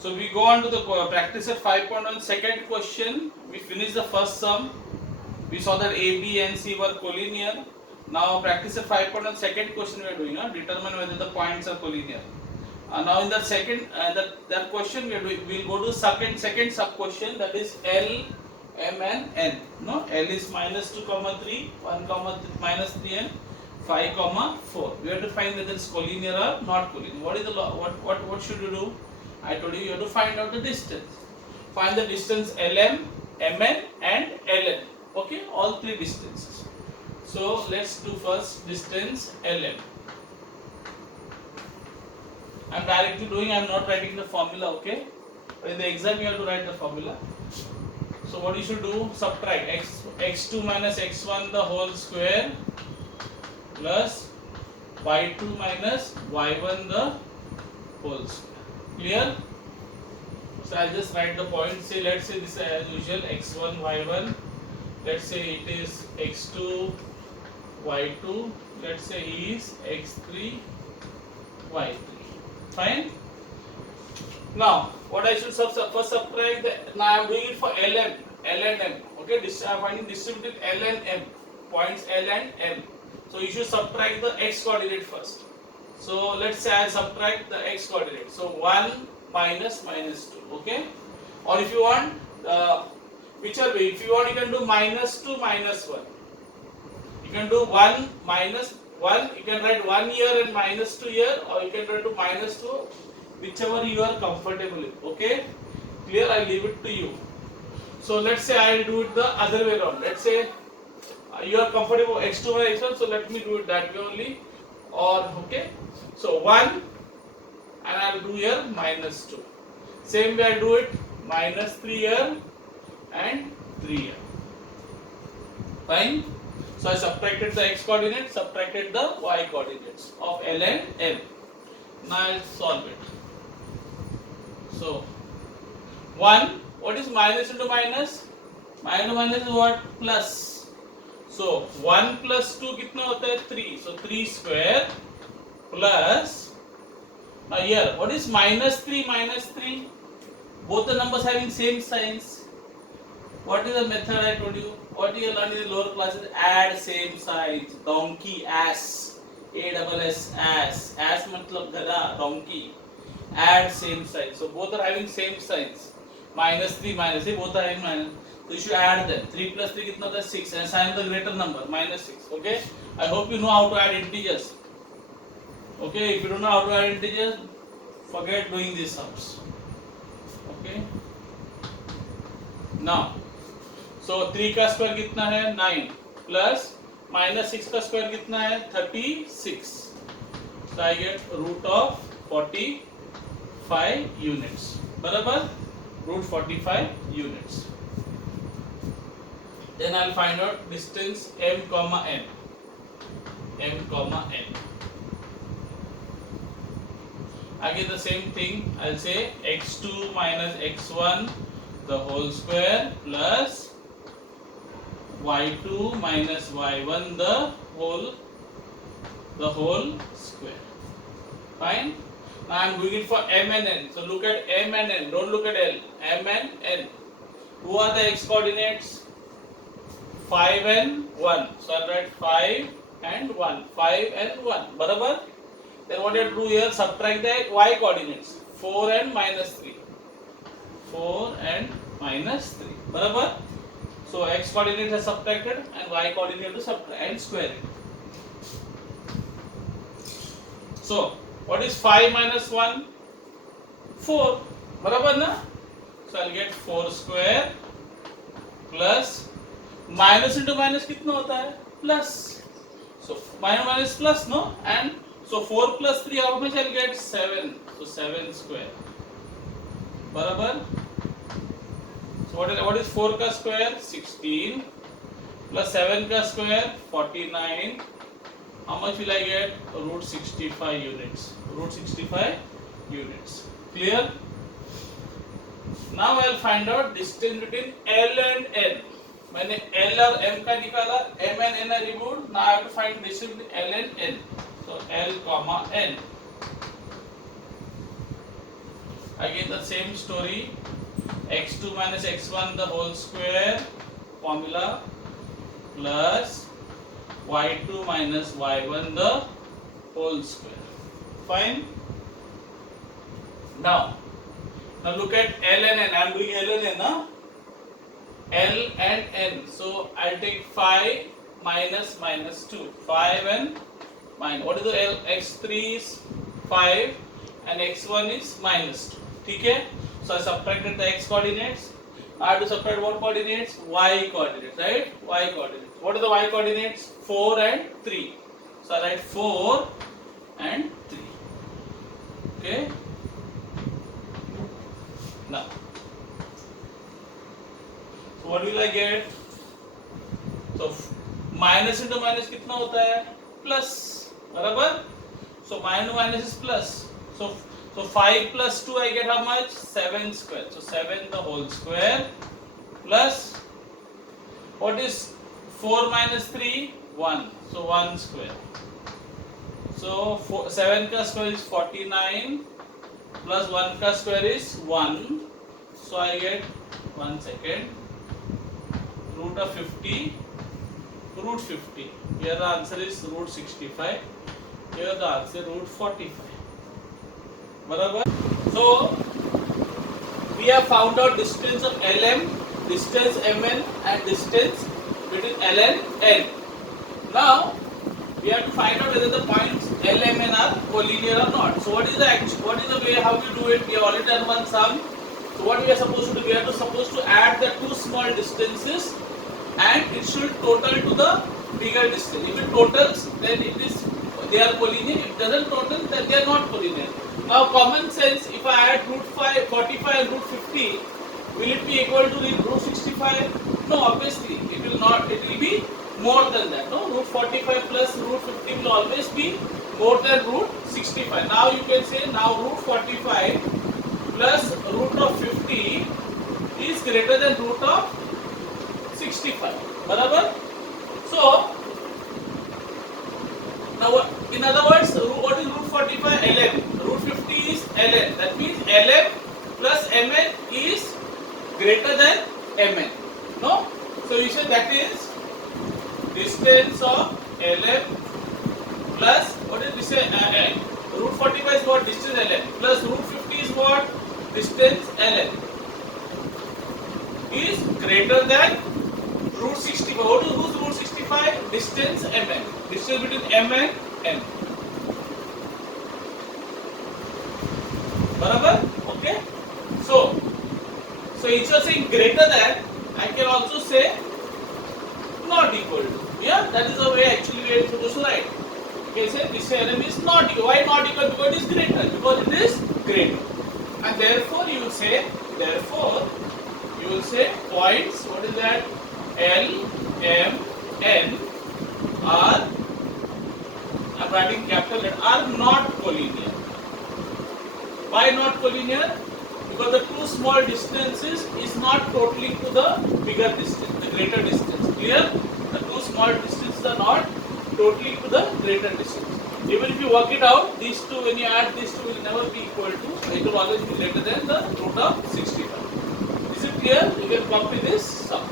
So we go on to the practice at 5.1 second question. We finished the first sum. We saw that A, B and C were collinear. Now practice at 5.1 second question we are doing. Determine whether the points are collinear. Now in the second that question we are doing, we'll go to second sub question, that is L, M and N. No, L is minus 2, 3, 1, minus 3 and 5, 4. We have to find whether it's collinear or not collinear. What is the what should you do? I told you have to find out the distance. Find the distance LM, MN and LN. Okay, all three distances. So let's do first distance LM. I'm directly doing, I'm not writing the formula, okay? But in the exam you have to write the formula. So what you should do, subtract x2 minus x1 the whole square plus y2 minus y1 the whole square. Clear? So I'll just write the point. Say, let's say this is as usual x1 y1. Let's say it is x2 y2. Let's say is x3 y3. Fine. Now what I should first subtract the, now I'm doing it for LM, L and M. Okay, I'm finding distributed L and M, points L and M. So you should subtract the x coordinate first. So let's say I subtract the x coordinate. So 1 minus 2. Okay, or if you want whichever way, if you want you can do minus 2 minus 1. You can do 1 minus 1, you can write 1 here and minus 2 here, or you can write to minus 2, whichever you are comfortable with. Okay, clear? I leave it to you. So let's say I will do it the other way around. Let's say you are comfortable x2 by x1, so let me do it that way only. Or okay, so 1 and I will do here minus 2. Same way I do it, minus 3 here and 3 here. Fine. So I subtracted the x coordinate, subtracted the y coordinates of L and M. Now I'll solve it. So 1, what is minus into minus? Minus to minus is what? Plus. So 1 plus 2 कितना होता है? 3. So 3 square plus. Now here, what is minus 3 minus 3? Both the numbers having same signs. What is the method I told you? What you learned in the lower classes? Add same signs. Donkey, ass, A-double-S, ass. Ass matlab gada, donkey. Add same signs. So both are having same signs. Minus 3, minus 3, both are having minus. So you should add them. 3 plus 3 kitna hota hai? 6. And sign the greater number, minus 6. Okay? I hope you know how to add integers. Okay? If you don't know how to add integers, forget doing these sums. Okay? Now, so 3 का square कितना है? 9 plus minus 6 का square कितना है? 36. So I get root of 45 units. बराबर? Root 45 units. Then I'll find out distance m comma n. M comma n. Again the same thing. I'll say x2 minus x1 the whole square plus y2 minus y1 the whole square. Fine. Now I am doing it for m and n. So look at m and n. Don't look at L. M and n. Who are the x coordinates? 5 and 1. So I'll write 5 and 1. 5 and 1. Barabar? Then what you have to do here? Subtract the y coordinates. 4 and minus 3. 4 and minus 3. Barabar? So x coordinate is subtracted and y coordinate to subtract and square it. So what is 5 minus 1? 4. Barabar na? So I'll get 4 square plus minus into minus कितना होता है? Plus. So minus plus no, and so 4 plus 3 how much I'll get? 7. So 7 square. बराबर. So what is 4 का square? 16 plus 7 का square 49. How much will I get? Root 65 units. Root 65 units. Clear? Now I'll find out distance between L and N. मैंने L और M का निकाला, M and N are removed. Now I have to find distance between L and N. So L comma N. again the same story, x2 minus x1 the whole square formula plus y2 minus y1 the whole square. Fine. Now look at L and N. I am doing L and N, huh? L and N. So I'll take 5 minus 2. 5 and minus. What is the L? x3 is 5 and x1 is minus 2. Okay? So I subtracted the x coordinates. I have to subtract what coordinates? Y coordinates, right? Y coordinates. What are the y coordinates? 4 and 3. So I write 4 and 3. Okay? Now, so what will I get? So minus into minus कितना होता है? Plus, बराबर? So minus is plus. So 5 plus 2 I get how much? 7 square. So 7 the whole square plus what is 4 minus 3? 1. So 1 square. So 7 ka square is 49 plus 1 ka square is 1. So I get 1 second root of 50 root 50. Here the answer is root 65. Here the answer root 45. Barabar? So we have found out distance of LM, distance MN and distance between L and N. Now we have to find out whether the points L, M, N are collinear or not. So what is the way how we do it? We have already done one sum. So what we are supposed to do? We are supposed to add the two small distances, and it should total to the bigger distance. If it totals, then they are collinear. If it doesn't total, then they are not collinear. Now common sense, if I add root 45 and root 50, will it be equal to root 65? No, obviously it will not. It will be more than that. No, root 45 plus root 50 will always be more than root 65. Now you can say now root 45 plus root of 50 is greater than root of 65. Barabar? So now in other words, what is root 45? Ln. Root 50 is Ln. That means Ln plus Mn is greater than Mn. No? So you say that is distance of Ln plus what is this? Root 45 is what? Distance Ln plus root 50 is what? Distance Ln is greater than root 65. What is root 65? Distance Mn. Distance between M and N. Barabar? Okay? So instead of saying greater than, I can also say not equal to. Yeah, that is the way actually we are supposed to write. Okay, say this theorem is not equal. Why not equal? Because it is greater. Because it is greater. And therefore you will say points, what is that? L, M, N are, I am writing capital letter, are not collinear. Why not collinear? Because the two small distances is not totaling to the bigger distance, the greater distance. Clear? The two small distances are not totaling to the greater distance. Even if you work it out, these two, when you add these two, will never be equal to, it will always be greater than the root of 65. Is it clear? You can copy this sum.